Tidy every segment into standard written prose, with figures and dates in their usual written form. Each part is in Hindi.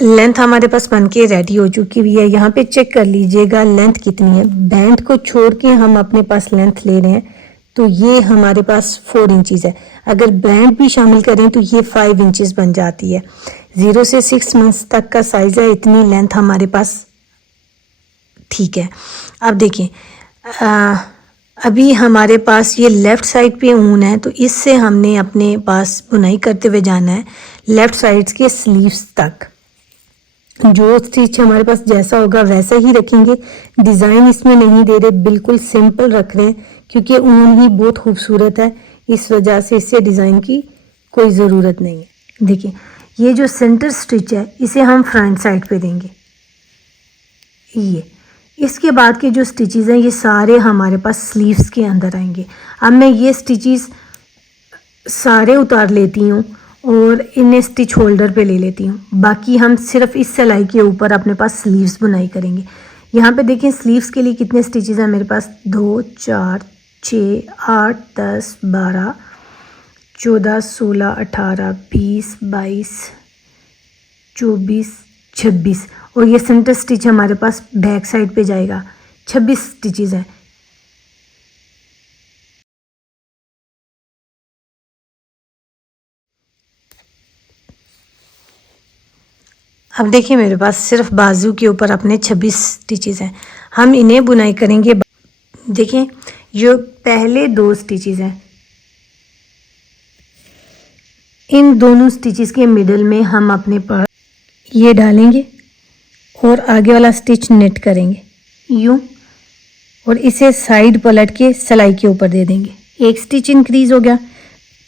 लेंथ हमारे पास बन के रेडी हो चुकी हुई है। यहाँ पे चेक कर लीजिएगा लेंथ कितनी है। बैंड को छोड़ के हम अपने पास लेंथ ले रहे हैं तो ये हमारे पास 4 इंचज़ है। अगर बैंड भी शामिल करें तो ये 5 इंचज़ बन जाती है। 0 से 6 मंथ्स तक का साइज़ है, इतनी लेंथ हमारे पास ठीक है। अब देखिए अभी हमारे पास ये लेफ़्ट साइड पे ऊन है तो इससे हमने अपने पास बुनाई करते हुए जाना है लेफ़्ट साइड्स के स्लीव्स तक। जो स्टिच हमारे पास जैसा होगा वैसा ही रखेंगे। डिज़ाइन इसमें नहीं दे रहे, बिल्कुल सिंपल रख रहे हैं क्योंकि ऊन ही बहुत खूबसूरत है, इस वजह से इससे डिज़ाइन की कोई ज़रूरत नहीं है। देखिए ये जो सेंटर स्टिच है इसे हम फ्रंट साइड पे देंगे। ये इसके बाद के जो स्टिचेस हैं ये सारे हमारे पास स्लीव्स के अंदर आएंगे। अब मैं ये स्टिचेस सारे उतार लेती हूँ और इन्हें स्टिच होल्डर पे ले लेती हूँ। बाकी हम सिर्फ इस सिलाई के ऊपर अपने पास स्लीव्स बुनाई करेंगे। यहाँ पे देखें स्लीव्स के लिए कितने स्टिचेस हैं मेरे पास, 2 4 6 8 10 12 14 16 18 20 22 24 26 और ये सेंटर स्टिच हमारे पास बैक साइड पे जाएगा। 26 स्टिचेस हैं। अब देखिए मेरे पास सिर्फ बाजू के ऊपर अपने 26 स्टिचेस हैं। हम इन्हें बुनाई करेंगे। देखिए जो पहले 2 स्टिचेस हैं इन दोनों स्टिचेस के मिडल में हम अपने पर ये डालेंगे और आगे वाला स्टिच नेट करेंगे यूं और इसे साइड पलट के सिलाई के ऊपर दे देंगे। एक स्टिच इंक्रीज हो गया।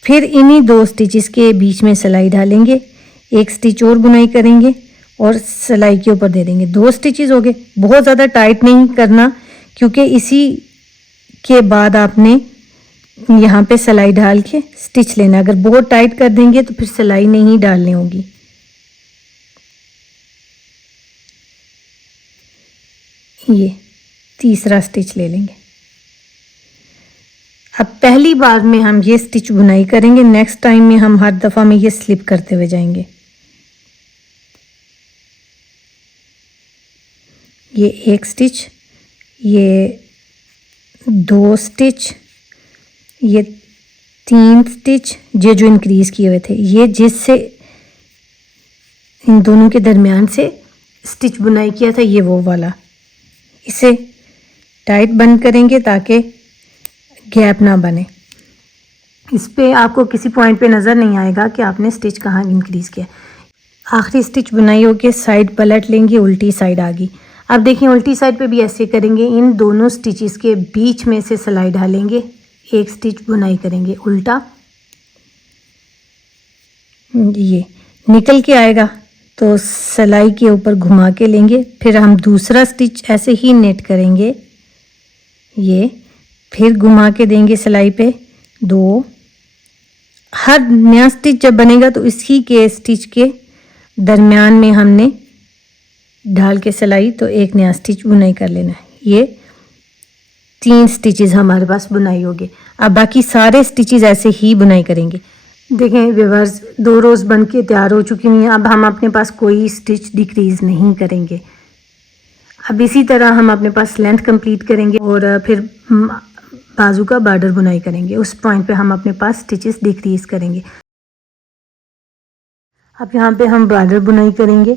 फिर इन्हीं 2 स्टिचेस के बीच में सिलाई डालेंगे, एक स्टिच और बुनाई करेंगे और सिलाई के ऊपर दे देंगे। 2 स्टिचेस हो गए। बहुत ज़्यादा टाइट नहीं करना क्योंकि इसी के बाद आपने यहाँ पे सिलाई डाल के स्टिच लेना। अगर बहुत टाइट कर देंगे तो फिर सिलाई नहीं डालनी होगी। ये तीसरा स्टिच ले लेंगे। अब पहली बार में हम ये स्टिच बुनाई करेंगे, नेक्स्ट टाइम में हम हर दफ़ा में ये स्लिप करते हुए जाएंगे। ये एक स्टिच, ये 2 स्टिच, ये 3 स्टिच ये जो इंक्रीज किए हुए थे, ये जिससे इन दोनों के दरमियान से स्टिच बुनाई किया था ये वो वाला। इसे टाइट बंद करेंगे ताकि गैप ना बने। इस पे आपको किसी पॉइंट पे नज़र नहीं आएगा कि आपने स्टिच कहाँ इंक्रीज़ किया। आखिरी स्टिच बुनाई हो के साइड पलट लेंगे, उल्टी साइड आ गई। अब देखिए उल्टी साइड पे भी ऐसे करेंगे। इन दोनों स्टिचेस के बीच में से सिलाई डालेंगे, एक स्टिच बुनाई करेंगे उल्टा, ये निकल के आएगा तो सिलाई के ऊपर घुमा के लेंगे। फिर हम दूसरा स्टिच ऐसे ही नेट करेंगे, ये फिर घुमा के देंगे सिलाई पे 2। हर नया स्टिच जब बनेगा तो इसी के स्टिच के दरमियान में हमने डाल के सिलाई तो एक नया स्टिच बुनाई कर लेना है। ये 3 स्टिचेस हमारे पास बुनाई होगी। अब बाकी सारे स्टिचेस ऐसे ही बुनाई करेंगे। देखें व्यूअर्स 2 रोज़ बन के तैयार हो चुकी हुई हैं। अब हम अपने पास कोई स्टिच डिक्रीज़ नहीं करेंगे। अब इसी तरह हम अपने पास लेंथ कंप्लीट करेंगे और फिर बाजू का बॉर्डर बुनाई करेंगे। उस पॉइंट पे हम अपने पास स्टिचेस डिक्रीज़ करेंगे। अब यहाँ पे हम बॉर्डर बुनाई करेंगे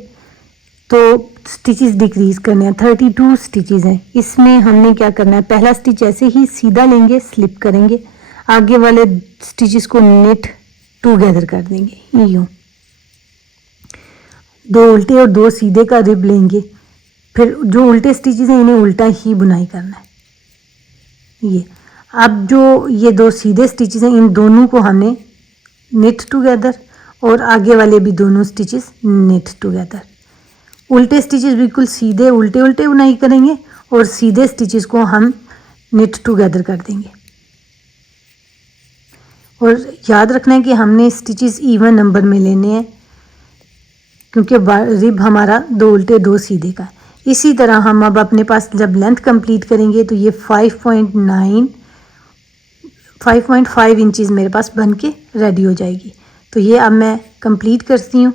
तो स्टिचेस डिक्रीज़ करने हैं। 32 स्टिचेस हैं। इसमें हमने क्या करना है, पहला स्टिच ऐसे ही सीधा लेंगे, स्लिप करेंगे, आगे वाले स्टिचेस को नेट टुगेदर कर देंगे यूँ। 2 उल्टे और 2 सीधे का रिब लेंगे। फिर जो उल्टे स्टिचेस हैं इन्हें उल्टा ही बुनाई करना है। ये अब जो ये 2 सीधे स्टिचेस हैं इन दोनों को हमने नेट टुगेदर और आगे वाले भी दोनों स्टिचेस नेट टुगेदर। उल्टे स्टिचेस बिल्कुल सीधे उल्टे उल्टे बुनाई करेंगे और सीधे स्टिचेस को हम नेट टुगेदर कर देंगे। और याद रखना है कि हमने स्टिचेस इवन नंबर में लेने हैं क्योंकि रिब हमारा 2 उल्टे 2 सीधे का है। इसी तरह हम अब अपने पास जब लेंथ कंप्लीट करेंगे तो ये 5.5 इंचज़ मेरे पास बन के रेडी हो जाएगी। तो ये अब मैं कंप्लीट करती हूँ।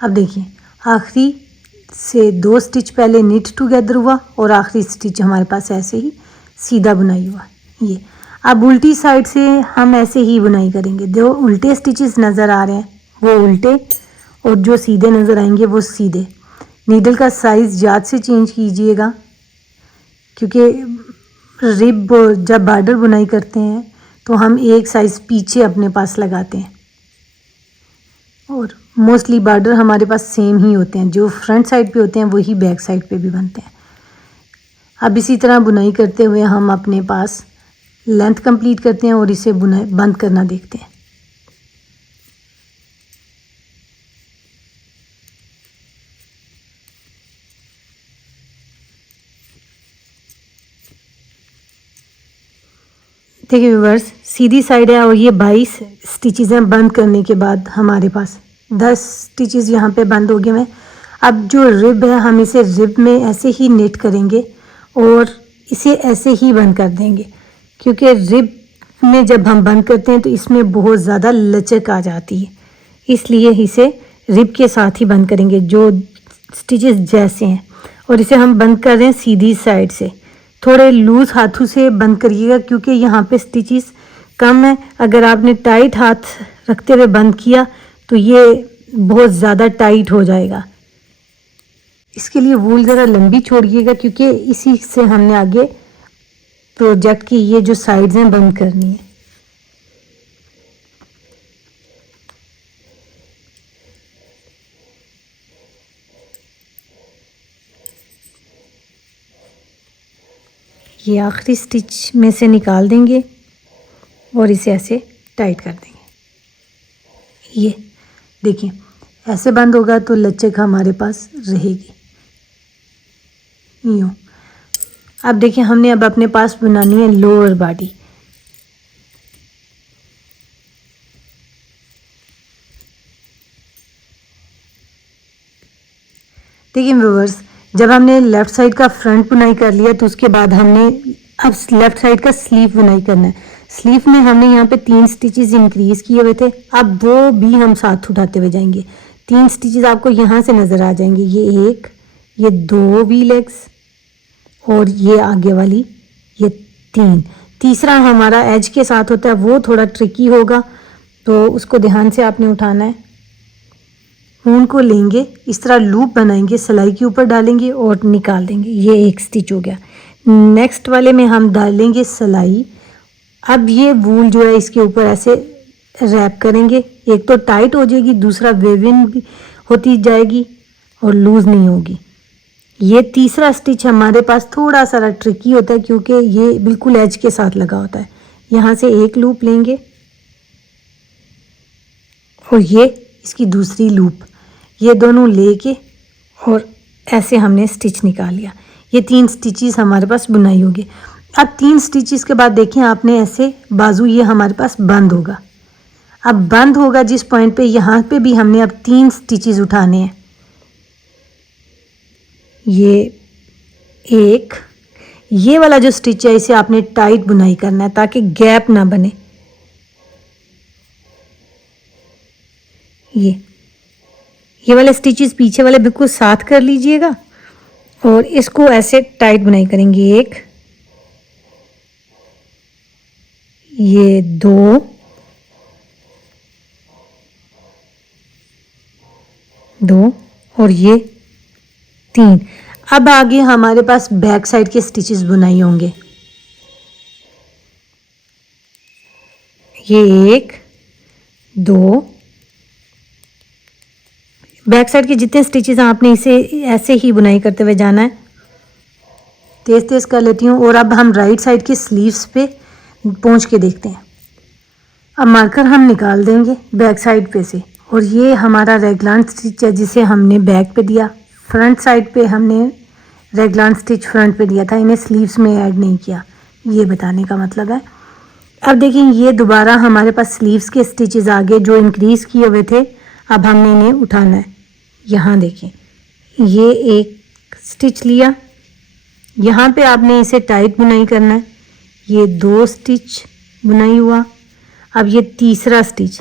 अब देखिए आखिरी से 2 स्टिच पहले निट टुगेदर हुआ और आखिरी स्टिच हमारे पास ऐसे ही सीधा बुनाई हुआ ये। अब उल्टी साइड से हम ऐसे ही बुनाई करेंगे। जो उल्टे स्टिचेस नज़र आ रहे हैं वो उल्टे और जो सीधे नज़र आएंगे वो सीधे। नीडल का साइज़ याद से चेंज कीजिएगा क्योंकि रिब जब बॉर्डर बुनाई करते हैं तो हम एक साइज़ पीछे अपने पास लगाते हैं और मोस्टली बॉर्डर हमारे पास सेम ही होते हैं। जो फ्रंट साइड पे होते हैं वही बैक साइड पे भी बनते हैं। अब इसी तरह बुनाई करते हुए हम अपने पास लेंथ कंप्लीट करते हैं और इसे बुनाई बंद करना देखते हैं। देखिए व्यूअर्स सीधी साइड है और ये 22 स्टिचेस हैं। बंद करने के बाद हमारे पास 10 स्टिचेस यहाँ पे बंद हो गए हैं। अब जो रिब है हम इसे रिब में ऐसे ही नेट करेंगे और इसे ऐसे ही बंद कर देंगे क्योंकि रिब में जब हम बंद करते हैं तो इसमें बहुत ज़्यादा लचक आ जाती है, इसलिए इसे रिब के साथ ही बंद करेंगे जो स्टिचेस जैसे हैं। और इसे हम बंद कर रहे हैं सीधी साइड से। थोड़े लूज़ हाथों से बंद करिएगा क्योंकि यहाँ पे स्टिचेस कम है। अगर आपने टाइट हाथ रखते हुए बंद किया तो ये बहुत ज़्यादा टाइट हो जाएगा। इसके लिए वूल ज़रा लंबी छोड़िएगा क्योंकि इसी से हमने आगे प्रोजेक्ट की ये जो साइड्स हैं बंद करनी है। ये आखिरी स्टिच में से निकाल देंगे और इसे ऐसे टाइट कर देंगे। ये देखिए ऐसे बंद होगा तो लचक हमारे पास रहेगी यूँ। अब देखिए हमने अब अपने पास बनानी है लोअर बॉडी। देखिए व्यूअर्स जब हमने लेफ़्ट साइड का फ्रंट बुनाई कर लिया तो उसके बाद हमने अब लेफ़्ट साइड का स्लीव बुनाई करना है। स्लीव में हमने यहाँ पे 3 स्टिचेस इंक्रीज़ किए हुए थे, अब वो भी हम साथ उठाते हुए जाएंगे। 3 स्टिचेस आपको यहाँ से नज़र आ जाएंगे, ये 1, ये 2 वी लेग्स और ये आगे वाली ये 3। तीसरा हमारा एज के साथ होता है, वो थोड़ा ट्रिकी होगा तो उसको ध्यान से आपने उठाना है। ऊन को लेंगे, इस तरह लूप बनाएंगे, सिलाई के ऊपर डालेंगे और निकाल देंगे। ये एक स्टिच हो गया। नेक्स्ट वाले में हम डालेंगे सिलाई। अब ये वूल जो है इसके ऊपर ऐसे रैप करेंगे। एक तो टाइट हो जाएगी, दूसरा वेविंग भी होती जाएगी और लूज़ नहीं होगी। ये तीसरा स्टिच हमारे पास थोड़ा सा ट्रिकी होता है क्योंकि ये बिल्कुल एज के साथ लगा होता है। यहाँ से एक लूप लेंगे और ये इसकी दूसरी लूप, ये दोनों लेके और ऐसे हमने स्टिच निकाल लिया। ये 3 स्टिचेस हमारे पास बुनाई होगी। अब 3 स्टिचेस के बाद देखें आपने ऐसे बाजू ये हमारे पास बंद होगा। अब बंद होगा जिस पॉइंट पे, यहाँ पे भी हमने अब 3 स्टिचेस उठाने हैं। ये एक, ये वाला जो स्टिच है इसे आपने टाइट बुनाई करना है ताकि गैप ना बने। ये वाले स्टिचेस पीछे वाले बिल्कुल साथ कर लीजिएगा और इसको ऐसे टाइट बुनाई करेंगे। एक, ये 2, 2 और ये 3। अब आगे हमारे पास बैक साइड के स्टिचेस बुनाई होंगे। ये 1, 2, बैक साइड के जितने स्टिचेस हैं आपने इसे ऐसे ही बुनाई करते हुए जाना है। तेज़ तेज़ कर लेती हूँ। और अब हम राइट साइड के स्लीव्स पे पहुँच के देखते हैं। अब मार्कर हम निकाल देंगे बैक साइड पे से और ये हमारा रेगलान स्टिच है जिसे हमने बैक पे दिया। फ्रंट साइड पे हमने रेगलान स्टिच फ्रंट पे दिया था, इन्हें स्लीव्स में ऐड नहीं किया, ये बताने का मतलब है। अब देखिए ये दोबारा हमारे पास स्लीव्स के स्टिचेस आगे जो इंक्रीज़ किए हुए थे, अब हमने इन्हें उठाना है। यहाँ देखिए ये एक स्टिच लिया, यहाँ पे आपने इसे टाइट बुनाई करना है। ये 2 स्टिच बुनाई हुआ। अब ये तीसरा स्टिच,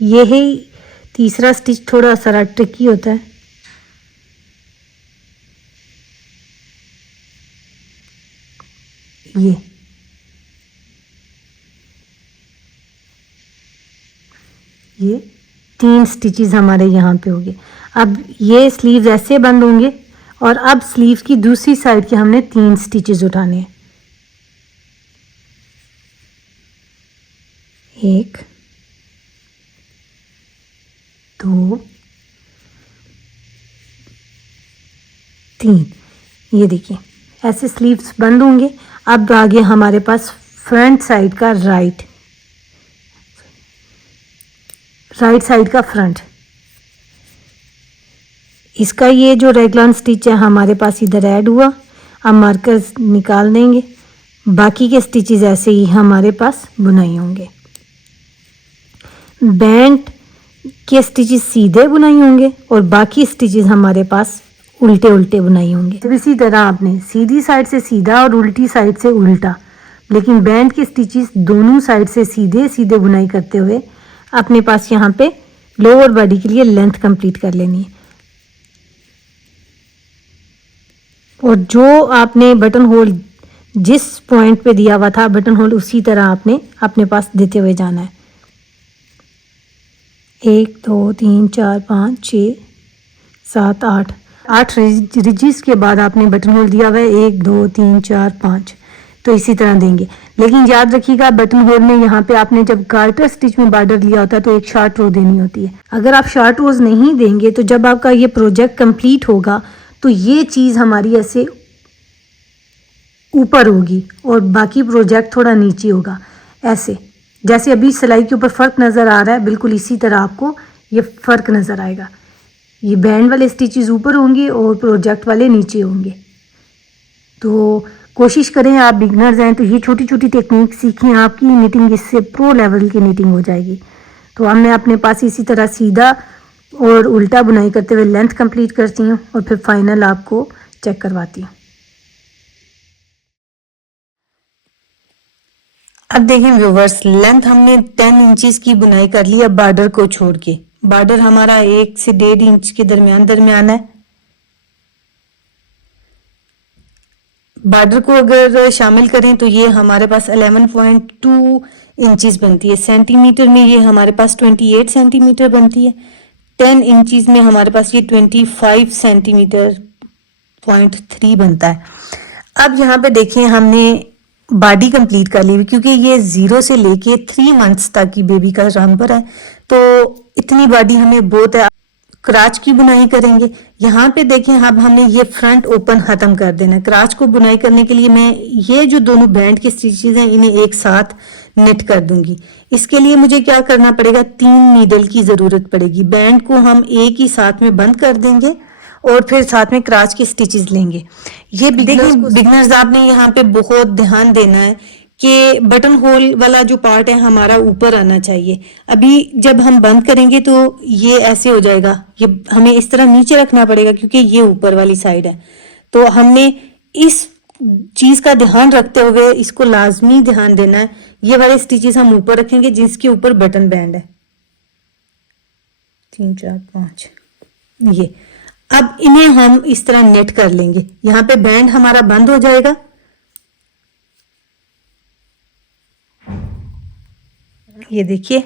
ये है तीसरा स्टिच थोड़ा सा ट्रिकी होता है। ये 3 स्टिचेस हमारे यहाँ पे हो गए। अब ये स्लीव्स ऐसे बंद होंगे और अब स्लीव की दूसरी साइड के हमने 3 स्टिचेस उठाने हैं। 1 2 3। ये देखिए ऐसे स्लीव्स बंद होंगे। अब आगे हमारे पास फ्रंट साइड का राइट साइड का फ्रंट, इसका ये जो रेगलान स्टिच है हमारे पास इधर ऐड हुआ। अब मार्कर्स निकाल देंगे, बाकी के स्टिचेस ऐसे ही हमारे पास बुनाई होंगे। बैंड के स्टिचेस सीधे बुनाई होंगे और बाकी स्टिचेस हमारे पास उल्टे उल्टे बुनाई होंगे। तो इसी तरह आपने सीधी साइड से सीधा और उल्टी साइड से उल्टा, लेकिन बैंड के स्टिचेस दोनों साइड से सीधे सीधे बुनाई करते हुए अपने पास यहाँ पे लोअर बॉडी के लिए लेंथ कंप्लीट कर लेनी है। और जो आपने बटन होल जिस पॉइंट पे दिया हुआ था बटन होल, उसी तरह आपने अपने पास देते हुए जाना है। 1 2 3 4 5 6 7 8 रिजिस के बाद आपने बटन होल दिया हुआ है 1 2 3 4 5, तो इसी तरह देंगे। लेकिन याद रखिएगा बटन होल में यहाँ पे आपने जब गार्टर स्टिच में बॉर्डर लिया होता है तो एक शॉर्ट रो देनी होती है। अगर आप शॉर्ट रोज नहीं देंगे तो जब आपका ये प्रोजेक्ट कंप्लीट होगा तो ये चीज़ हमारी ऐसे ऊपर होगी और बाकी प्रोजेक्ट थोड़ा नीचे होगा। ऐसे जैसे अभी सिलाई के ऊपर फ़र्क नज़र आ रहा है, बिल्कुल इसी तरह आपको ये फ़र्क नज़र आएगा। ये बैंड वाले स्टिचेस ऊपर होंगे और प्रोजेक्ट वाले नीचे होंगे। तो कोशिश करें, आप बिगनर्स हैं तो ये छोटी छोटी टेक्निक सीखें, आपकी निटिंग इससे प्रो लेवल की निटिंग हो जाएगी। तो अब मैं अपने पास इसी तरह सीधा और उल्टा बुनाई करते हुए लेंथ कंप्लीट करती हूँ और फिर फाइनल आपको चेक करवाती हूँ। अब देखें व्यूवर्स, लेंथ हमने 10 इंचेस की बुनाई कर ली। अब बॉर्डर को छोड़ के, बॉर्डर हमारा 1 से 1.5 इंच के दरमियान है। बॉर्डर को अगर शामिल करें तो ये हमारे पास 11.2 इंचेस बनती है। सेंटीमीटर में ये हमारे पास 28 सेंटीमीटर बनती है। 10 इंचेस में हमारे पास ये 25 सेंटीमीटर 0.3 बनता है। अब यहाँ पे देखें हमने बॉडी कंप्लीट कर ली, क्योंकि ये 0 से लेके 3 मंथ्स तक की बेबी का रंबर है, तो इतनी बॉडी हमें बहुत है। क्राच की बुनाई करेंगे। यहाँ पे देखें अब हमने ये फ्रंट ओपन खत्म कर देना। क्राच को बुनाई करने के लिए मैं ये जो दोनों बैंड के स्टिचेस हैं इन्हें एक साथ नेट कर दूंगी। इसके लिए मुझे क्या करना पड़ेगा, 3 नीडल की जरूरत पड़ेगी। बैंड को हम एक ही साथ में बंद कर देंगे और फिर साथ में क्राच के स्टिचेस लेंगे। ये बिगनर्स आपने यहाँ पे बहुत ध्यान देना है कि बटन होल वाला जो पार्ट है हमारा ऊपर आना चाहिए। अभी जब हम बंद करेंगे तो ये ऐसे हो जाएगा, ये हमें इस तरह नीचे रखना पड़ेगा क्योंकि ये ऊपर वाली साइड है। तो हमने इस चीज का ध्यान रखते हुए इसको लाजमी ध्यान देना है। ये वाले स्टिचेस हम ऊपर रखेंगे जिसके ऊपर बटन बैंड है। 3 4 5 ये। अब इन्हें हम इस तरह नेट कर लेंगे। यहाँ पे बैंड हमारा बंद हो जाएगा। ये देखिए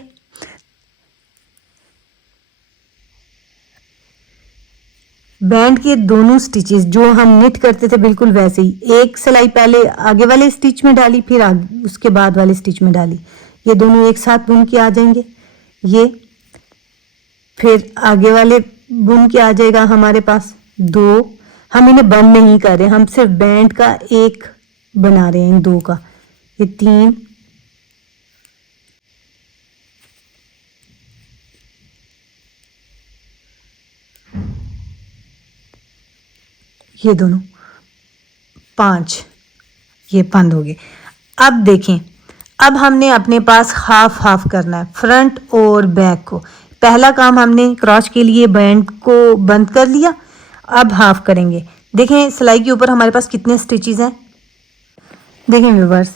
बैंड के दोनों स्टिचेस जो हम निट करते थे बिल्कुल वैसे ही, एक सिलाई पहले आगे वाले स्टिच में डाली, फिर उसके बाद वाले स्टिच में डाली। ये दोनों एक साथ बुन के आ जाएंगे। ये फिर आगे वाले बुन के आ जाएगा हमारे पास 2। हम इन्हें बंद नहीं कर रहे, हम सिर्फ बैंड का एक बना रहे हैं इन 2 का। ये 3, ये दोनों 5, ये बंद हो गए। अब देखें, अब हमने अपने पास हाफ हाफ करना है फ्रंट और बैक को। पहला काम हमने क्रॉच के लिए बैंड को बंद कर लिया, अब हाफ करेंगे। देखें सिलाई के ऊपर हमारे पास कितने स्टिचेस हैं। देखें व्यूवर्स,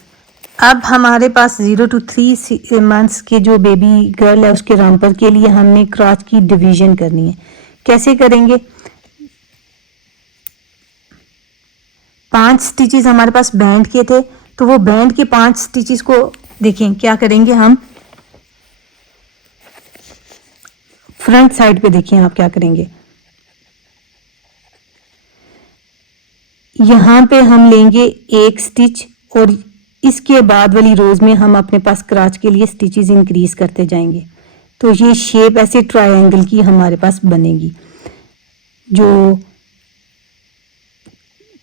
अब हमारे पास 0 to 3 मंथ्स के जो बेबी गर्ल है उसके रैम्पर के लिए हमने क्रॉच की डिवीजन करनी है। कैसे करेंगे? 5 स्टिचेस हमारे पास बैंड के थे, तो वो बैंड के 5 स्टिचेस को देखें क्या करेंगे हम फ्रंट साइड पे। देखिए आप क्या करेंगे, यहाँ पे हम लेंगे एक स्टिच और इसके बाद वाली रोज में हम अपने पास क्रॉच के लिए स्टिचेस इंक्रीज करते जाएंगे। तो ये शेप ऐसे ट्रायंगल की हमारे पास बनेगी जो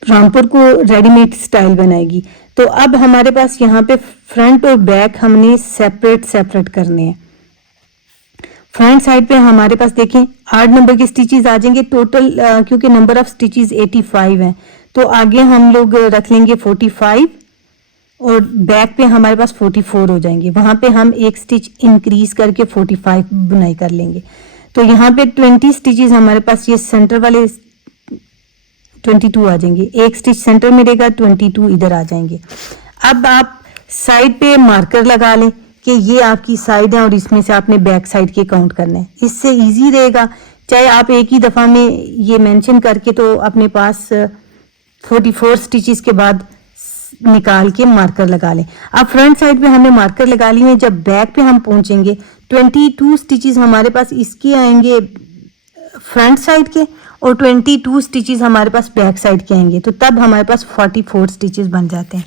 रामपुर को रेडीमेड स्टाइल बनाएगी। तो अब हमारे पास यहाँ पे फ्रंट और बैक हमने सेपरेट करने हैं। फ्रंट साइड पे हमारे पास देखें 8 नंबर के स्टिचेस आ जाएंगे टोटल, क्योंकि नंबर ऑफ स्टिचेस 85 हैं, तो आगे हम लोग रख लेंगे 45 और बैक पे हमारे पास 44 हो जाएंगे। वहां पे हम एक स्टिच इंक्रीज करके 45 बुनाई कर लेंगे। तो यहाँ पे 20 स्टिचेस हमारे पास ये सेंटर वाले 22 आ जाएंगे, एक स्टिच सेंटर में रहेगा, 22 इधर आ जाएंगे। अब आप साइड पे मार्कर लगा लें कि ये आपकी साइड है और इसमें से आपने बैक साइड के काउंट करना है। इससे इजी रहेगा, चाहे आप एक ही दफ़ा में ये मेंशन करके तो अपने पास 44 स्टिचेस के बाद निकाल के मार्कर लगा लें। अब फ्रंट साइड पे हमने मार्कर लगा लिए हैं, जब बैक पे हम पहुंचेंगे 22 स्टिचेस हमारे पास इसके आएंगे फ्रंट साइड के और 22 स्टिचेस हमारे पास बैक साइड के आएंगे, तो तब हमारे पास 44 स्टिचेस बन जाते हैं।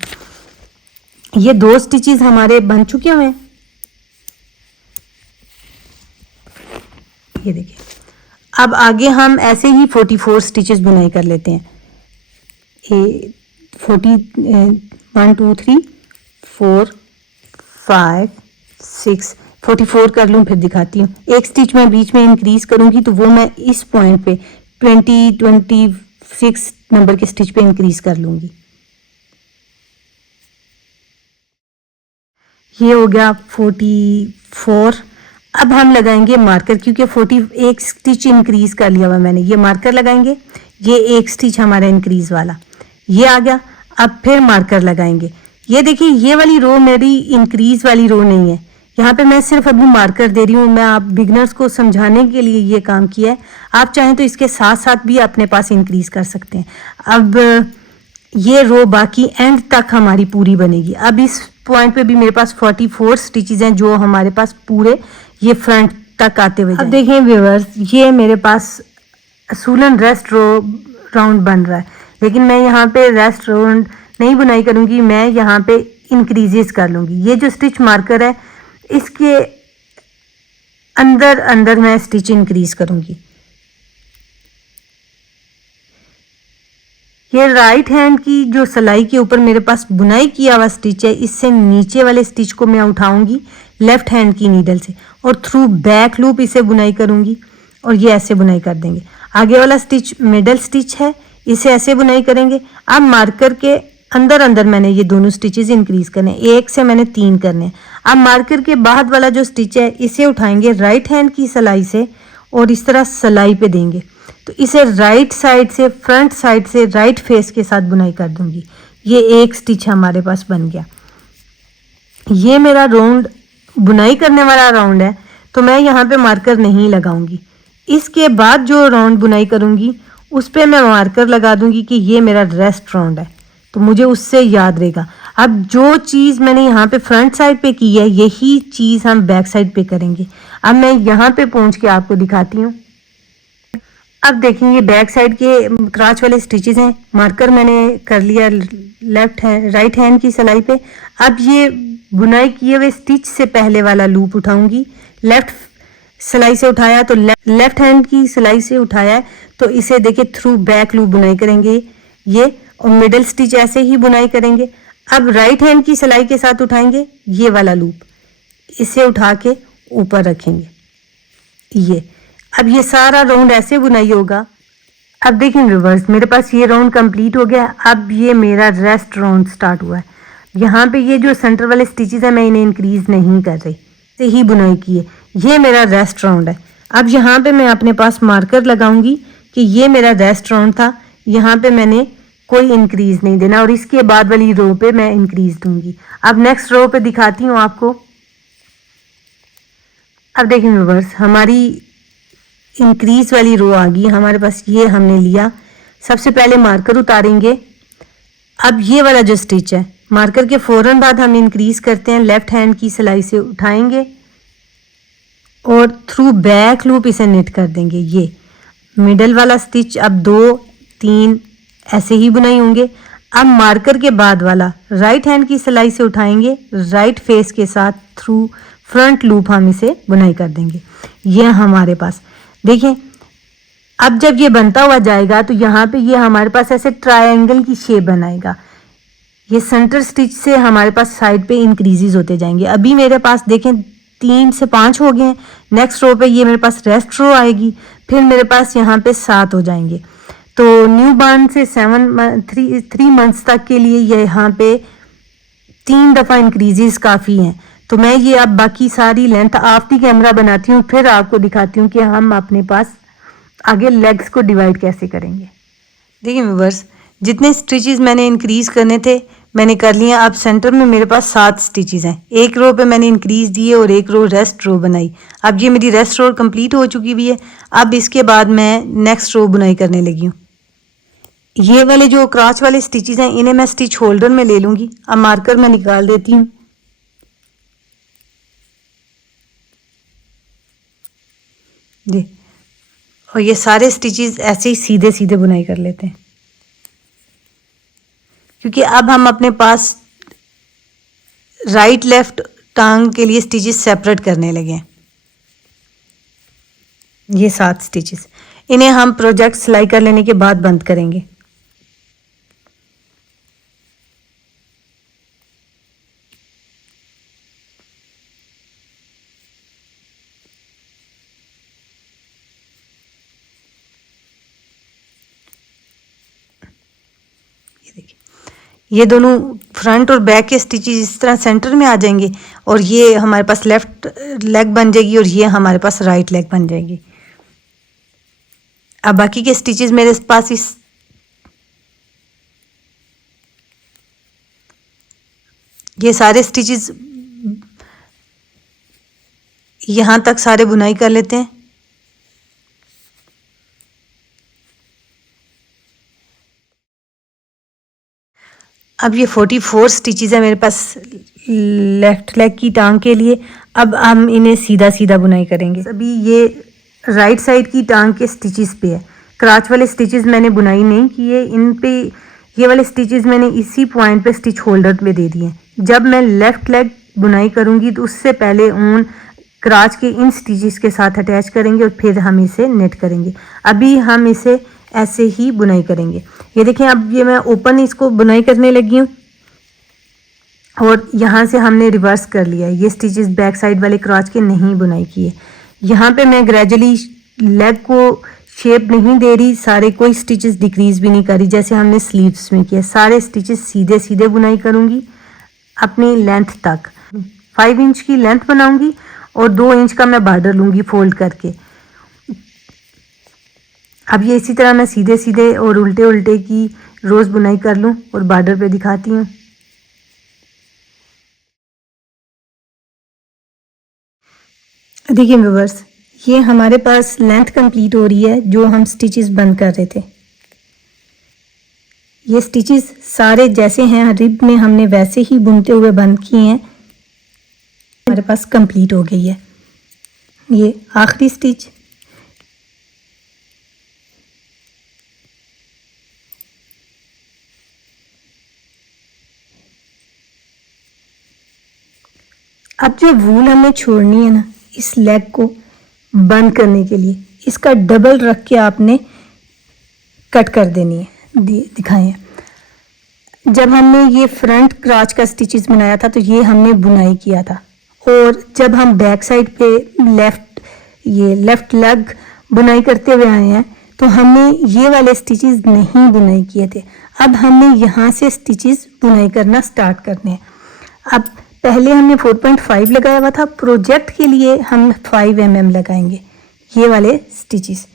ये 2 स्टिचेस हमारे बन चुके हुए हैं, ये देखिए। अब आगे हम ऐसे ही 44 स्टिचेस बुनाई कर लेते हैं। 1 2 3 4 5 6 44 कर लूँ, फिर दिखाती हूँ। एक स्टिच मैं बीच में इंक्रीज करूंगी तो वो मैं इस पॉइंट पे 26 नंबर के स्टिच पे इंक्रीज कर लूंगी। ये हो गया 44। अब हम लगाएंगे मार्कर, क्योंकि 41 स्टिच इंक्रीज कर लिया हुआ मैंने। ये मार्कर लगाएंगे, ये एक स्टिच हमारा इंक्रीज वाला ये आ गया। अब फिर मार्कर लगाएंगे। ये देखिए ये वाली रो मेरी इंक्रीज वाली रो नहीं है, यहाँ पे मैं सिर्फ अभी मार्कर दे रही हूँ। मैं आप बिगनर्स को समझाने के लिए ये काम किया है। आप चाहें तो इसके साथ साथ भी अपने पास इंक्रीज कर सकते हैं। अब ये रो बाकी एंड तक हमारी पूरी बनेगी। अब इस पॉइंट पे भी मेरे पास 44 स्टिचेस हैं जो हमारे पास पूरे ये फ्रंट तक आते हुए। अब देखें व्यूअर्स, ये मेरे पास सूलन रेस्ट रो राउंड बन रहा है, लेकिन मैं यहाँ पे रेस्ट राउंड नहीं बुनाई करूँगी, मैं यहाँ पे इंक्रीजेस कर लूँगी। ये जो स्टिच मार्कर है इसके अंदर अंदर मैं स्टिच इंक्रीज करूँगी। ये राइट हैंड की जो सिलाई के ऊपर मेरे पास बुनाई किया हुआ स्टिच है, इससे नीचे वाले स्टिच को मैं उठाऊंगी लेफ्ट हैंड की नीडल से और थ्रू बैक लूप इसे बुनाई करूंगी और ये ऐसे बुनाई कर देंगे। आगे वाला स्टिच मिडल स्टिच है, इसे ऐसे बुनाई करेंगे। अब मार्कर के अंदर अंदर मैंने ये दोनों स्टिचेस इंक्रीज करने, एक से मैंने 3 करने। अब मार्कर के बाद वाला जो स्टिच है इसे उठाएंगे राइट हैंड की सिलाई से और इस तरह सिलाई पे देंगे, तो इसे राइट साइड से फ्रंट साइड से राइट फेस के साथ बुनाई कर दूंगी। ये एक स्टिच हमारे पास बन गया। ये मेरा राउंड बुनाई करने वाला राउंड है, तो मैं यहाँ पे मार्कर नहीं लगाऊंगी। इसके बाद जो राउंड बुनाई करूंगी उस पर मैं मार्कर लगा दूंगी कि ये मेरा रेस्ट राउंड है, तो मुझे उससे याद रहेगा। अब जो चीज़ मैंने यहाँ पे फ्रंट साइड पे की है यही चीज़ हम बैक साइड पे करेंगे। अब मैं यहाँ पे पहुँच के आपको दिखाती हूँ। अब देखें ये बैक साइड के क्रॉच वाले स्टिचेस हैं, मार्कर मैंने कर लिया लेफ्ट हैंड राइट हैंड की सिलाई पे। अब ये बुनाई किए हुए स्टिच से पहले वाला लूप उठाऊंगी, लेफ्ट सिलाई से उठाया तो लेफ्ट हैंड की सिलाई से उठाया, तो इसे देखिए थ्रू बैक लूप बुनाई करेंगे ये, और मिडल स्टिच ऐसे ही बुनाई करेंगे। अब राइट हैंड की सिलाई के साथ उठाएंगे ये वाला लूप, इसे उठा के ऊपर रखेंगे ये। अब ये सारा राउंड ऐसे बुनाई होगा। अब देखें रिवर्स, मेरे पास ये राउंड कंप्लीट हो गया। अब ये मेरा रेस्ट राउंड स्टार्ट हुआ है। यहाँ पे ये जो सेंटर वाले स्टिचेस है मैं इन्हें इंक्रीज नहीं कर रही, से ही बुनाई की है। ये मेरा रेस्ट राउंड है। अब यहाँ पे मैं अपने पास मार्कर लगाऊंगी कि ये मेरा रेस्ट राउंड था। यहाँ पे मैंने कोई इंक्रीज नहीं देना, और इसके बाद वाली रो पे मैं इंक्रीज दूंगी। अब नेक्स्ट रो पे दिखाती हूँ आपको। अब देखिए व्यूअर्स, हमारी इंक्रीज वाली रो आ गई हमारे पास, ये हमने लिया। सबसे पहले मार्कर उतारेंगे। अब ये वाला जो स्टिच है, मार्कर के फौरन बाद हम इंक्रीज करते हैं, लेफ्ट हैंड की सिलाई से उठाएंगे और थ्रू बैक लूप इसे निट कर देंगे। ये मिडल वाला स्टिच अब 2 3 ऐसे ही बुनाई होंगे। अब मार्कर के बाद वाला राइट हैंड की सिलाई से उठाएंगे, राइट फेस के साथ थ्रू फ्रंट लूप हम इसे बुनाई कर देंगे। ये हमारे पास देखिए, अब जब ये बनता हुआ जाएगा तो यहाँ पे ये हमारे पास ऐसे ट्रायंगल की शेप बनाएगा। ये सेंटर स्टिच से हमारे पास साइड पे इंक्रीजेस होते जाएंगे। अभी मेरे पास देखें 3 से 5 हो गए हैं। नेक्स्ट रो पे ये मेरे पास रेस्ट रो आएगी, फिर मेरे पास यहाँ पे 7 हो जाएंगे। तो न्यू बॉर्न से 3 मंथ्स तक के लिए ये यहाँ पे 3 दफ़ा इंक्रीजेस काफ़ी हैं। तो मैं ये अब बाकी सारी लेंथ ऑफ दी कैमरा बनाती हूँ, फिर आपको दिखाती हूँ कि हम अपने पास आगे लेग्स को डिवाइड कैसे करेंगे। देखिए व्यूअर्स, जितने स्टिचेस मैंने इंक्रीज करने थे मैंने कर लिए। अब सेंटर में मेरे पास 7 स्टिचेस हैं। एक रो पे मैंने इंक्रीज दिए और एक रो रेस्ट रो बनाई। अब ये मेरी रेस्ट रो कंप्लीट हो चुकी हुई है। अब इसके बाद मैं नेक्स्ट रो बुनाई करने लगी हूँ। ये वाले जो क्रॉच वाले स्टिचेस हैं इन्हें मैं स्टिच होल्डर में ले लूँगी। अब मार्कर में निकाल देती हूँ। जी, और ये सारे स्टिचेस ऐसे ही सीधे सीधे बुनाई कर लेते हैं, क्योंकि अब हम अपने पास राइट लेफ्ट टांग के लिए स्टिचेस सेपरेट करने लगे हैं। ये 7 स्टिचेस, इन्हें हम प्रोजेक्ट सिलाई कर लेने के बाद बंद करेंगे। ये दोनों फ्रंट और बैक के स्टिचेस इस तरह सेंटर में आ जाएंगे और ये हमारे पास लेफ्ट लेग बन जाएगी और ये हमारे पास राइट लेग बन जाएगी। अब बाकी के स्टिचेस मेरे पास ये सारे स्टिचेस यहाँ तक सारे बुनाई कर लेते हैं। अब ये 44 स्टिचेस है मेरे पास लेफ्ट लेग की टांग के लिए। अब हम इन्हें सीधा सीधा बुनाई करेंगे। अभी ये राइट साइड की टांग के स्टिचेस पे है। क्रॉच वाले स्टिचेस मैंने बुनाई नहीं किए, इन पे ये वाले स्टिचेस मैंने इसी पॉइंट पे स्टिच होल्डर में दे दिए। जब मैं लेफ्ट लेग बुनाई करूँगी तो उससे पहले ऊन क्रॉच के इन स्टिचेस के साथ अटैच करेंगे और फिर हम इसे नेट करेंगे। अभी हम इसे ऐसे ही बुनाई करेंगे। ये देखें, अब ये मैं ओपन इसको बुनाई करने लगी हूँ और यहाँ से हमने रिवर्स कर लिया है। ये स्टिचेस बैक साइड वाले क्रॉच के नहीं बुनाई किए। यहाँ पे मैं ग्रेजुअली लेग को शेप नहीं दे रही, सारे कोई स्टिचेस डिक्रीज भी नहीं कर रही जैसे हमने स्लीव्स में किया। सारे स्टिचेस सीधे सीधे बुनाई करूँगी अपनी लेंथ तक। 5 इंच की लेंथ बनाऊँगी और 2 इंच का मैं बॉर्डर लूँगी फोल्ड करके। अब ये इसी तरह मैं सीधे सीधे और उल्टे उल्टे की रोज बुनाई कर लूँ और बॉर्डर पे दिखाती हूँ। देखिए व्यूअर्स, ये हमारे पास लेंथ कंप्लीट हो रही है जो हम स्टिचेस बंद कर रहे थे। ये स्टिचेस सारे जैसे हैं रिब में हमने वैसे ही बुनते हुए बंद किए हैं। हमारे पास कंप्लीट हो गई है ये आखिरी स्टिच। अब जो वूल हमें छोड़नी है ना इस लेग को बंद करने के लिए, इसका डबल रख के आपने कट कर देनी है। दिखाएं, जब हमने ये फ्रंट क्रॉच का स्टिचेस बनाया था तो ये हमने बुनाई किया था, और जब हम बैक साइड पे लेफ्ट लेग बुनाई करते हुए आए हैं तो हमने ये वाले स्टिचेस नहीं बुनाई किए थे। अब हमने यहाँ से स्टिचेस बुनाई करना स्टार्ट करने हैं। अब पहले हमने 4.5 लगाया हुआ था, प्रोजेक्ट के लिए हम 5 mm लगाएंगे ये वाले स्टिचेस।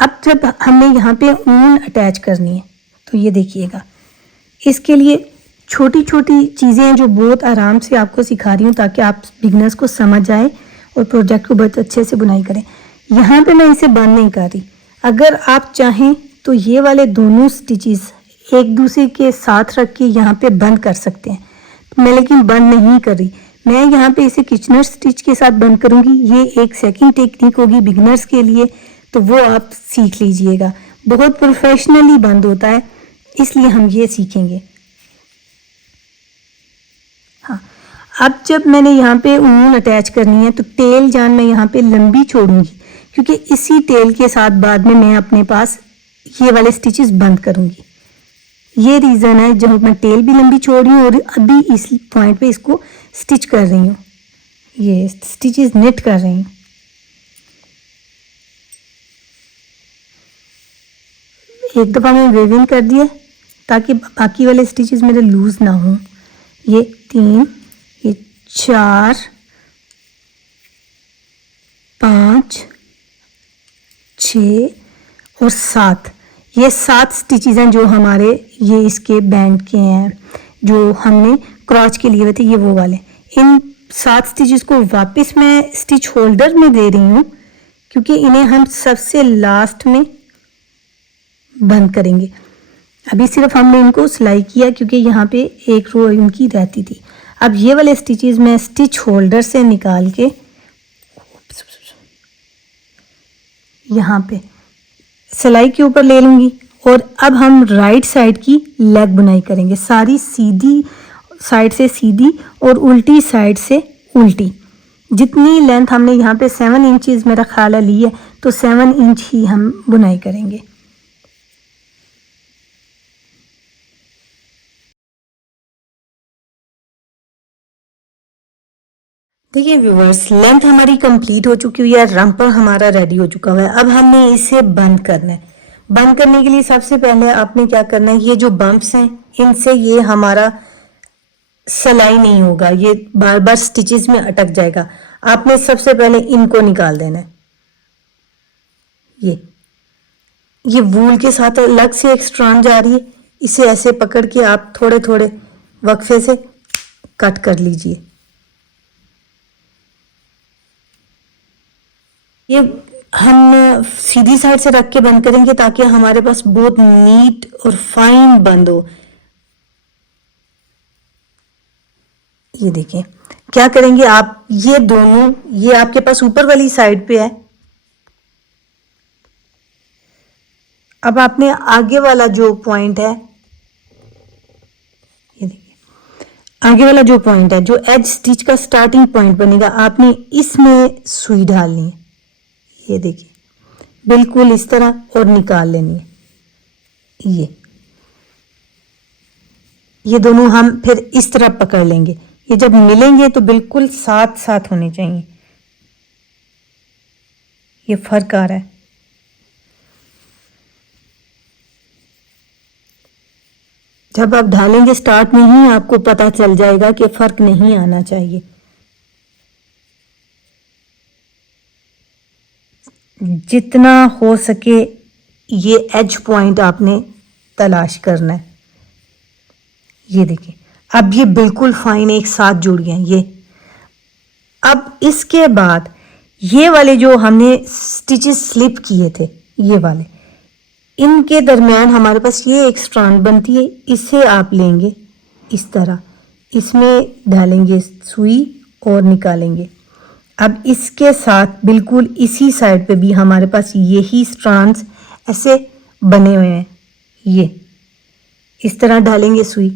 अब जब हमने यहाँ पे ऊन अटैच करनी है तो ये देखिएगा, इसके लिए छोटी छोटी चीज़ें हैं जो बहुत आराम से आपको सिखा रही हूँ ताकि आप बिगनर्स को समझ आए और प्रोजेक्ट को बहुत अच्छे से बुनाई करें। यहाँ पे मैं इसे बंद नहीं कर रही, अगर आप चाहें तो ये वाले दोनों स्टिचेस एक दूसरे के साथ रख के यहाँ पे बंद कर सकते हैं, मैं लेकिन बंद नहीं कर रही। मैं यहाँ पे इसे किचनर स्टिच के साथ बंद करूँगी। ये एक सेकंड टेक्निक होगी बिगनर्स के लिए, तो वो आप सीख लीजिएगा। बहुत प्रोफेशनली बंद होता है, इसलिए हम ये सीखेंगे। हाँ, अब जब मैंने यहाँ पे ऊन अटैच करनी है तो टेल जान मैं यहाँ पे लंबी छोड़ूंगी, क्योंकि इसी टेल के साथ बाद में मैं अपने पास ये वाले स्टिचेस बंद करूँगी। ये रीज़न है जब मैं टेल भी लंबी छोड़ रही हूँ और अभी इस पॉइंट पे इसको स्टिच कर रही हूँ, ये स्टिचेस नेट कर रही हूँ। एक दफ़ा मैं वेविंग कर दिया ताकि बाकी वाले स्टिचेस मेरे लूज़ ना हों। ये 3, ये 4, 5, 6 और 7, ये 7 स्टिचेस हैं जो हमारे ये इसके बैंड के हैं जो हमने क्रॉच के लिए हुए थे, ये वो वाले। इन 7 स्टिचेस को वापस मैं स्टिच होल्डर में दे रही हूँ क्योंकि इन्हें हम सबसे लास्ट में बंद करेंगे। अभी सिर्फ हमने इनको सिलाई किया क्योंकि यहाँ पे एक रो इनकी रहती थी। अब ये वाले स्टिचेस मैं स्टिच होल्डर से निकाल के यहाँ पे सिलाई के ऊपर ले लूँगी और अब हम राइट साइड की लेग बुनाई करेंगे, सारी सीधी साइड से सीधी और उल्टी साइड से उल्टी। जितनी लेंथ हमने यहाँ पे 7 इंचज़ मेरा ख्याल है ली है, तो 7 इंच ही हम बुनाई करेंगे। देखिए व्यूवर्स, लेंथ हमारी कंप्लीट हो चुकी है, रंपर हमारा रेडी हो चुका हुआ है। अब हमने इसे बंद करना है। बंद करने के लिए सबसे पहले आपने क्या करना है, ये जो बम्प्स हैं इनसे ये हमारा सिलाई नहीं होगा, ये बार बार स्टिचेस में अटक जाएगा। आपने सबसे पहले इनको निकाल देना है। ये वूल के साथ अलग से एक स्ट्रैंड जा रही है, इसे ऐसे पकड़ के आप थोड़े थोड़े वक्फे से कट कर लीजिए। ये हम सीधी साइड से रख के बंद करेंगे ताकि हमारे पास बहुत नीट और फाइन बंद हो। ये देखिए क्या करेंगे आप, ये दोनों, ये आपके पास ऊपर वाली साइड पे है। अब आपने आगे वाला जो पॉइंट है, ये देखिए आगे वाला जो पॉइंट है, जो एज स्टिच का स्टार्टिंग पॉइंट बनेगा, आपने इसमें सुई डालनी है। ये देखिए बिल्कुल इस तरह, और निकाल लेनी है। ये दोनों हम फिर इस तरह पकड़ लेंगे। ये जब मिलेंगे तो बिल्कुल साथ साथ होने चाहिए। ये फर्क आ रहा है। जब आप ढालेंगे स्टार्ट में ही आपको पता चल जाएगा कि फर्क नहीं आना चाहिए। जितना हो सके ये एज पॉइंट आपने तलाश करना है। ये देखिए अब ये बिल्कुल फाइन एक साथ जुड़ गए ये। अब इसके बाद ये वाले जो हमने स्टिचेस स्लिप किए थे, ये वाले, इनके दरमियान हमारे पास ये एक स्ट्रैंड बनती है। इसे आप लेंगे इस तरह, इसमें डालेंगे सुई और निकालेंगे। अब इसके साथ बिल्कुल इसी साइड पे भी हमारे पास यही स्ट्रैंड्स ऐसे बने हुए हैं। ये इस तरह डालेंगे सुई,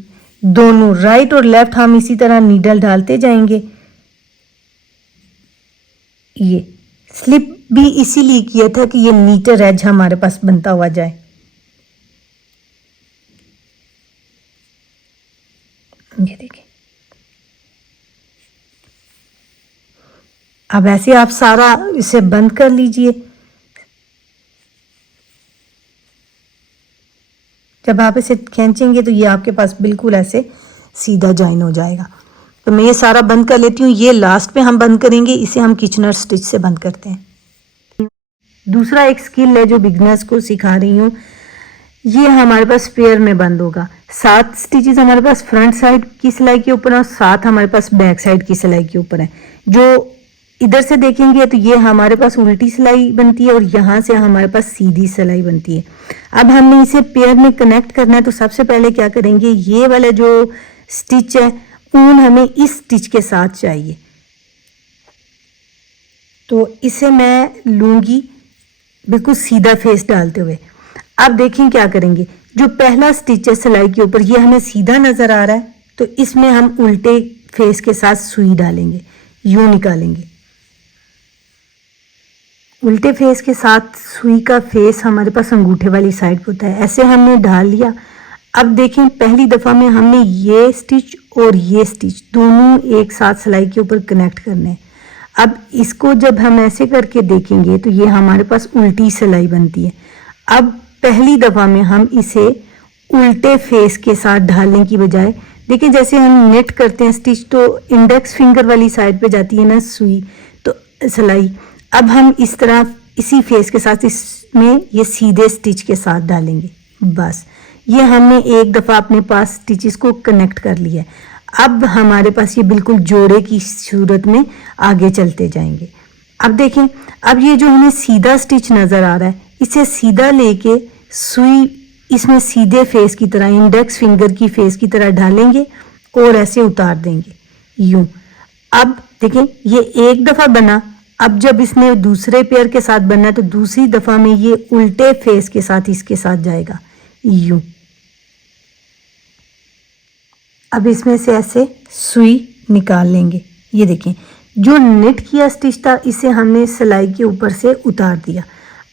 दोनों राइट और लेफ्ट हम इसी तरह नीडल डालते जाएंगे। ये स्लिप भी इसीलिए किया था कि ये नीटर एज हमारे पास बनता हुआ जाए। ये देखिए अब ऐसे आप सारा इसे बंद कर लीजिए। जब आप इसे खींचेंगे तो ये आपके पास बिल्कुल ऐसे सीधा ज्वाइन हो जाएगा। तो मैं ये सारा बंद कर लेती हूँ। ये लास्ट पे हम बंद करेंगे, इसे हम किचनर स्टिच से बंद करते हैं। दूसरा एक स्किल है जो बिगनर्स को सिखा रही हूँ, ये हमारे पास पेयर में बंद होगा। 7 स्टिचेस हमारे पास फ्रंट साइड की सिलाई के ऊपर है और 7 हमारे पास बैक साइड की सिलाई के ऊपर है। जो इधर से देखेंगे तो ये हमारे पास उल्टी सिलाई बनती है और यहाँ से हमारे पास सीधी सिलाई बनती है। अब हमने इसे पेयर में कनेक्ट करना है, तो सबसे पहले क्या करेंगे, ये वाला जो स्टिच है ऊन हमें इस स्टिच के साथ चाहिए, तो इसे मैं लूँगी बिल्कुल सीधा फेस डालते हुए। अब देखें क्या करेंगे, जो पहला स्टिच है सिलाई के ऊपर ये हमें सीधा नज़र आ रहा है, तो इसमें हम उल्टे फेस के साथ सुई डालेंगे, यूँ निकालेंगे। उल्टे फेस के साथ सुई का फेस हमारे पास अंगूठे वाली साइड पे होता है। ऐसे हमने ढाल लिया। अब देखें पहली दफ़ा में हमने ये स्टिच और ये स्टिच दोनों एक साथ सिलाई के ऊपर कनेक्ट करने हैं। अब इसको जब हम ऐसे करके देखेंगे तो ये हमारे पास उल्टी सिलाई बनती है। अब पहली दफ़ा में हम इसे उल्टे फेस के साथ ढालने की बजाय, देखिए जैसे हम नेट करते हैं स्टिच तो इंडेक्स फिंगर वाली साइड पे जाती है ना सुई, तो सिलाई, अब हम इस तरह इसी फेस के साथ इसमें ये सीधे स्टिच के साथ डालेंगे। बस ये हमने एक दफ़ा अपने पास स्टिचेस को कनेक्ट कर लिया है। अब हमारे पास ये बिल्कुल जोड़े की सूरत में आगे चलते जाएंगे। अब देखें, अब ये जो हमें सीधा स्टिच नज़र आ रहा है, इसे सीधा लेके सुई इसमें सीधे फेस की तरह, इंडेक्स फिंगर की फेस की तरह डालेंगे और ऐसे उतार देंगे यूं। अब देखें ये एक दफ़ा बना, अब जब इसने दूसरे पेयर के साथ बनना है तो दूसरी दफ़ा में ये उल्टे फेस के साथ इसके साथ जाएगा यूं। अब इसमें से ऐसे सुई निकाल लेंगे। ये देखें जो नेट किया स्टिच था इसे हमने सिलाई के ऊपर से उतार दिया।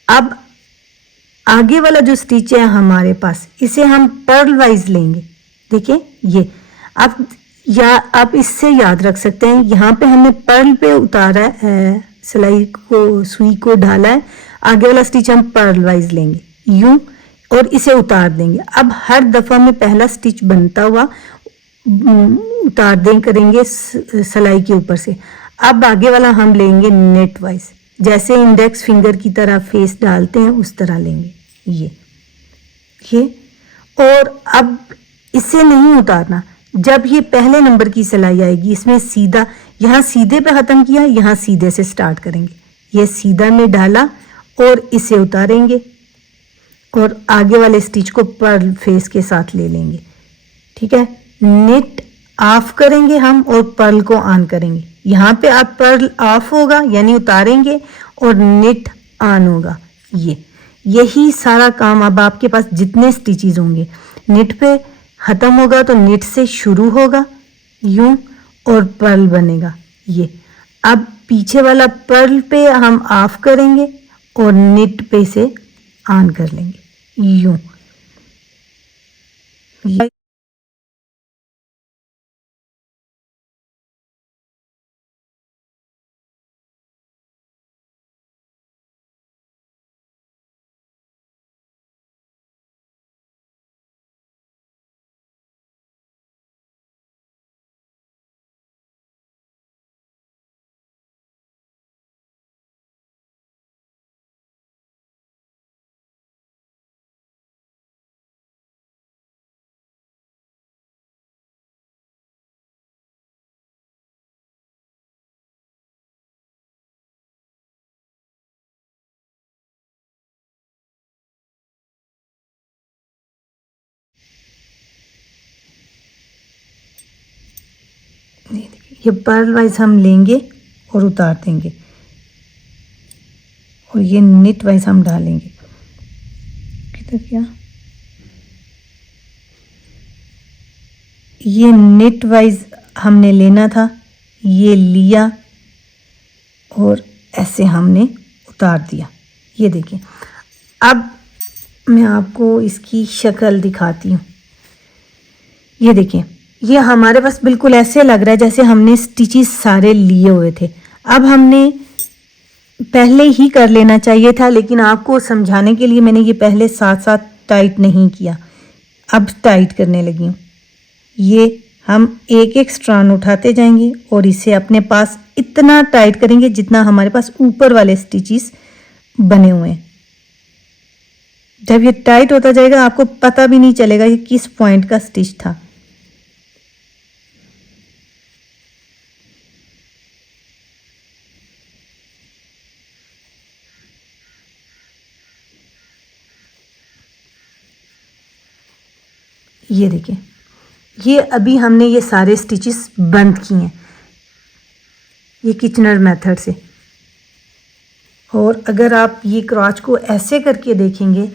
अब आगे वाला जो स्टिच है हमारे पास, इसे हम पर्ल वाइज लेंगे। देखिए ये अब आप इससे याद रख सकते हैं, यहाँ पे हमने पर्ल पे उतारा है, सिलाई को सुई को ढाला है, आगे वाला स्टिच हम पर्ल वाइज लेंगे यूं और इसे उतार देंगे। अब हर दफ़ा में पहला स्टिच बनता हुआ उतार दें करेंगे सिलाई के ऊपर से। अब आगे वाला हम लेंगे नेट वाइज, जैसे इंडेक्स फिंगर की तरह फेस डालते हैं उस तरह लेंगे ये। और अब इसे नहीं उतारना, जब ये पहले नंबर की सिलाई आएगी इसमें सीधा, यहाँ सीधे पे ख़त्म किया, यहाँ सीधे से स्टार्ट करेंगे। ये सीधा में डाला और इसे उतारेंगे और आगे वाले स्टिच को पर्ल फेस के साथ ले लेंगे। ठीक है, नेट ऑफ करेंगे हम और पर्ल को ऑन करेंगे। यहाँ पे आप पर्ल ऑफ होगा यानी उतारेंगे और नेट ऑन होगा। यही सारा काम। अब आपके पास जितने स्टिचेस होंगे, नेट पे ख़त्म होगा तो नेट से शुरू होगा यूं और पर्ल बनेगा ये। अब पीछे वाला पर्ल पे हम ऑफ करेंगे और नेट पे से ऑन कर लेंगे यूं। ये पर्ल वाइज हम लेंगे और उतार देंगे और ये नेट वाइज हम डालेंगे। किधर क्या, ये नेट वाइज हमने लेना था, ये लिया और ऐसे हमने उतार दिया। ये देखिए, अब मैं आपको इसकी शक्ल दिखाती हूँ। ये देखिए, ये हमारे पास बिल्कुल ऐसे लग रहा है जैसे हमने स्टिचेस सारे लिए हुए थे। अब हमने पहले ही कर लेना चाहिए था, लेकिन आपको समझाने के लिए मैंने ये पहले साथ साथ टाइट नहीं किया, अब टाइट करने लगी हूँ। ये हम एक एक स्ट्रैंड उठाते जाएंगे और इसे अपने पास इतना टाइट करेंगे जितना हमारे पास ऊपर वाले स्टिचेस बने हुए हैं। जब ये टाइट होता जाएगा आपको पता भी नहीं चलेगा कि किस पॉइंट का स्टिच था। ये देखिए, ये अभी हमने ये सारे स्टिचेस बंद किए हैं ये किचनर मेथड से। और अगर आप ये क्रॉच को ऐसे करके देखेंगे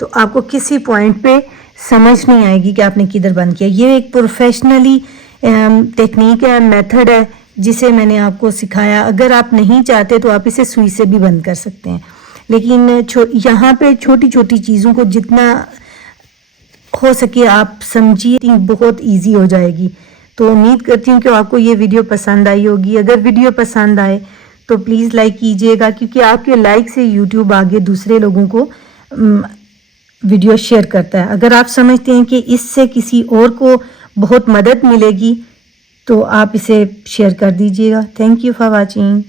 तो आपको किसी पॉइंट पे समझ नहीं आएगी कि आपने किधर बंद किया। ये एक प्रोफेशनली टेक्निक है, मेथड है जिसे मैंने आपको सिखाया। अगर आप नहीं चाहते तो आप इसे सुई से भी बंद कर सकते हैं, लेकिन यहाँ पे छोटी छोटी चीज़ों को जितना हो सके आप समझिए, बहुत इजी हो जाएगी। तो उम्मीद करती हूँ कि आपको ये वीडियो पसंद आई होगी। अगर वीडियो पसंद आए तो प्लीज़ लाइक कीजिएगा, क्योंकि आपके लाइक से यूट्यूब आगे दूसरे लोगों को वीडियो शेयर करता है। अगर आप समझते हैं कि इससे किसी और को बहुत मदद मिलेगी तो आप इसे शेयर कर दीजिएगा। Thank you for watching.